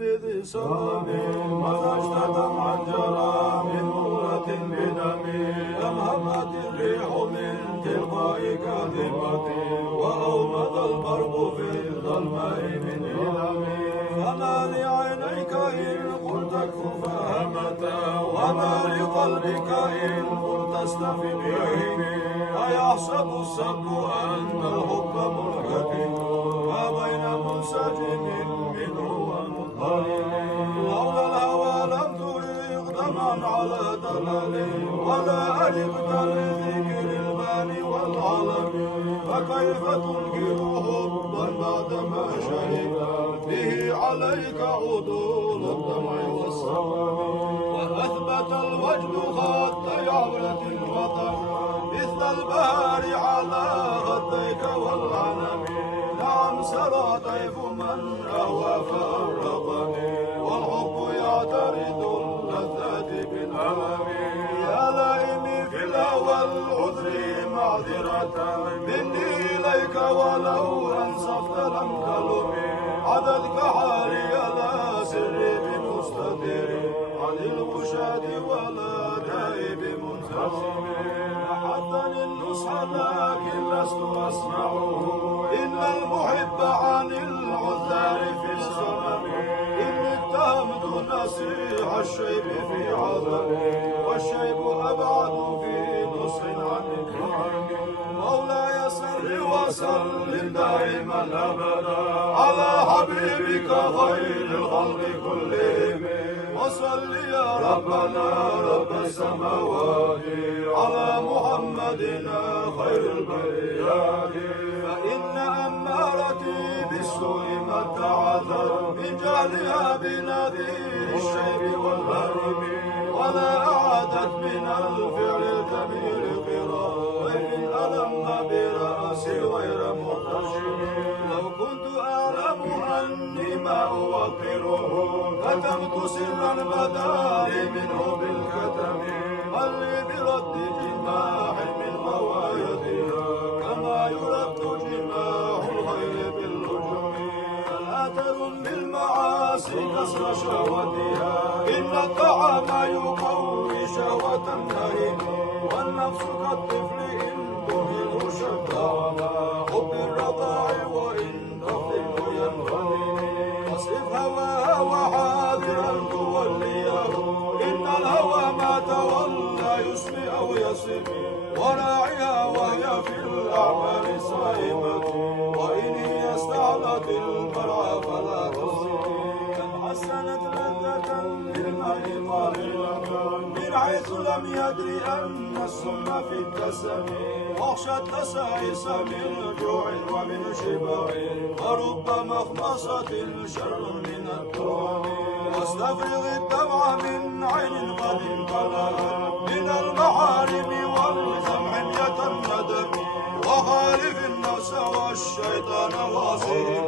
بذي سلم ماذا اشتدم عن جرى من مرة بدم أمهمت الريح من تلقاء كاذبة وأومض البرق في الظلماء من إلم فما لعينيك إن قلت اكف فهمتا وما لقلبك إن قلت استفي به أيحسب السب أن الحب منكتم ما بين منسجم منه ومضطرب لولا الهوى لم تريق دمعا على دلل ولا ألقت لذكر المال والعلم فكيف تنكر حبا بعدما شهد به عليك عدول الدمع والصبر وأثبت الوجد خط يعولة الوطن مثل البهار على خديك والغنم نعم سرى طيف من أهوى فأرقني والحب يعترض اللذات بالألم يا لائمي في الهوى العذر معذرة مني إليك ولو أنصفت لم تلمي عددك حالي لا سري بمستدير عن الوشاد ولا دائب منتظم أحضني النصح لكن لست أسمعه إن المحب عن العذار في الصنم إني اتهمت نسيح الشيب في عذري والشيب أبعد في نصح عن الكرم مولاي صل وسلم دائما أبدا على حبيبك خير الخلق كلهم وصل يا ربنا رب السماوات على محمدنا خير البريات فإن أمارتي بالسوء ما تعذر من جهلها بنذير الشيب والهرم ولا أعادت من الفعل الجميل قرار وإن ألم برأسي غير مرتشم لو كنت أعلم أني ما أوقره كتمت سرا بدا منه بالكتم هل لي برد جماح من غوايدها كما يرد جماح الخيل باللجم فلا ترم بالمعاصي كسر شهوتها إن الطعام يقوي شهوة النهيم والنفس كالطفل إن تهل شبابا حب الرضاع وإن تفضل ينغني واصرف هواها وحاذرا توليه إن الهوى ما تولى يسمي أو يصم وراعيها وهي في الأعمال صائمة وإن هي استعلت المرعى فلا تصم كم حسنت لذة للماء قليلا من حيث لم يدري أن السم في الدسم واخشى الدسائس من جوع ومن شبع ورب مخمصة شر من الطعم واستفرغ الدمع من عين قد امتلأت من المحارم والجمع يتندم وخالف النفس والشيطان واصهم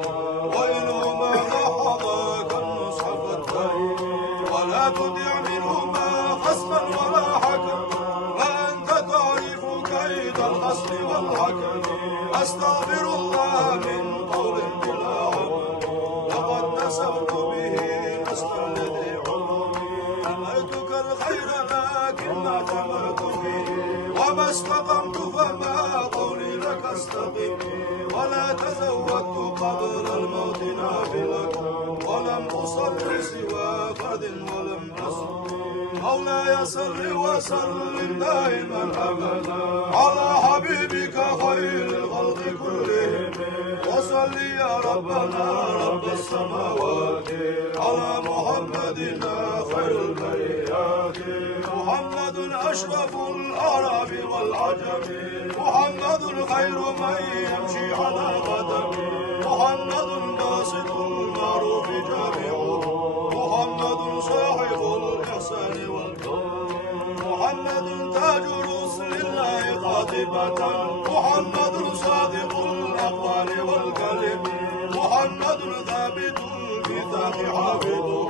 وإنهما لاحظاك النصح فاتهم ولا تدع منهما خصما ولا حكم فأنت تعرف كيد الخصم والحكم أستغفر الله من قول بلا عمل لقد نسبت به نسبا الذي علمي أمرتك الخير لكن ما اعتمرت به وما استقمت فما قولي لك استقم ولا تزودت قبل الموت نافلة ولم أصل سوى فرد ولم أصل مولاي صل وسلم دائما أبدا على حبيبك خير الخلق كلهم وصل يا ربنا رب السماوات على محمدنا خير البريات محمد أشرف الأعراب والعجم محمد خير من يمشي على قدم محمد باسط المعروف جامعه محمد صاحب الإحسان والكرم محمد تاج رسل الله قاطبة محمد صادق الأقوال والكلم محمد ثابت الميثاق حافظه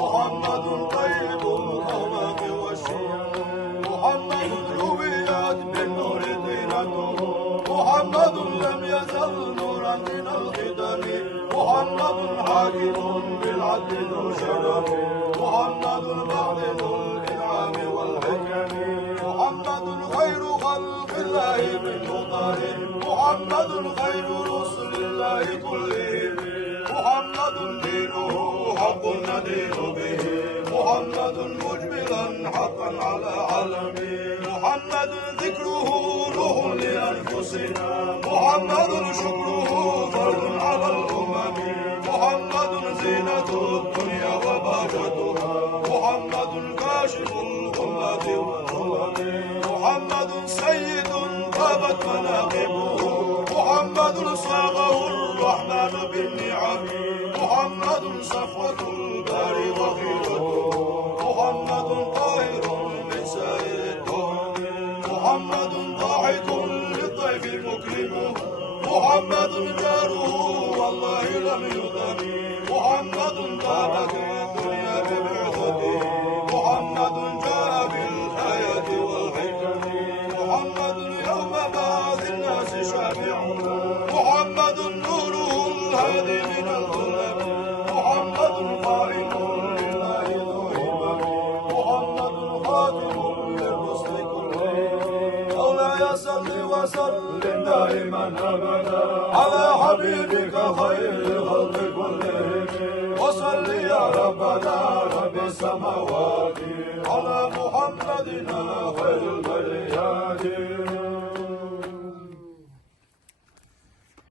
محمد طيب الأخلاق والشيم محمد رويت بالنور طينته محمد لم يزل نورا من الخدم محمد حاكم بالعدل معدد شرف محمد معدد الإنعام والحكم محمد خير خلق الله من مطر محمد خير رسل الله كلهم محمد دينه حق ندين به محمد مجملا حقا على علمه محمد ذكره روح لأنفسنا محمد شكره فرض على الأمم محمد زينة الدنيا وبهجتها محمد كاشف الغمة والظلم محمد سيد طابت مناقبه محمد صاغه الرحمن بالنعم محمد صفوة الباري وخيرته محمد طاهر من سائر الدهر محمد ضاحك للضيف مكرمه محمد جاره والله لم يضم محمد طابت الدنيا ببعثته محمد جاء بالآيات والحكم محمد يوم بعث الناس شافع محمد نوره الهادي من الظلم محمد قائم لله ذو همم محمد خاتم للرسل كلهم مولاي صل وسلم دائما ابدا على حبيبك خير الخلق كلهم وصل يا ربنا رب السماوات على محمدنا خير البريات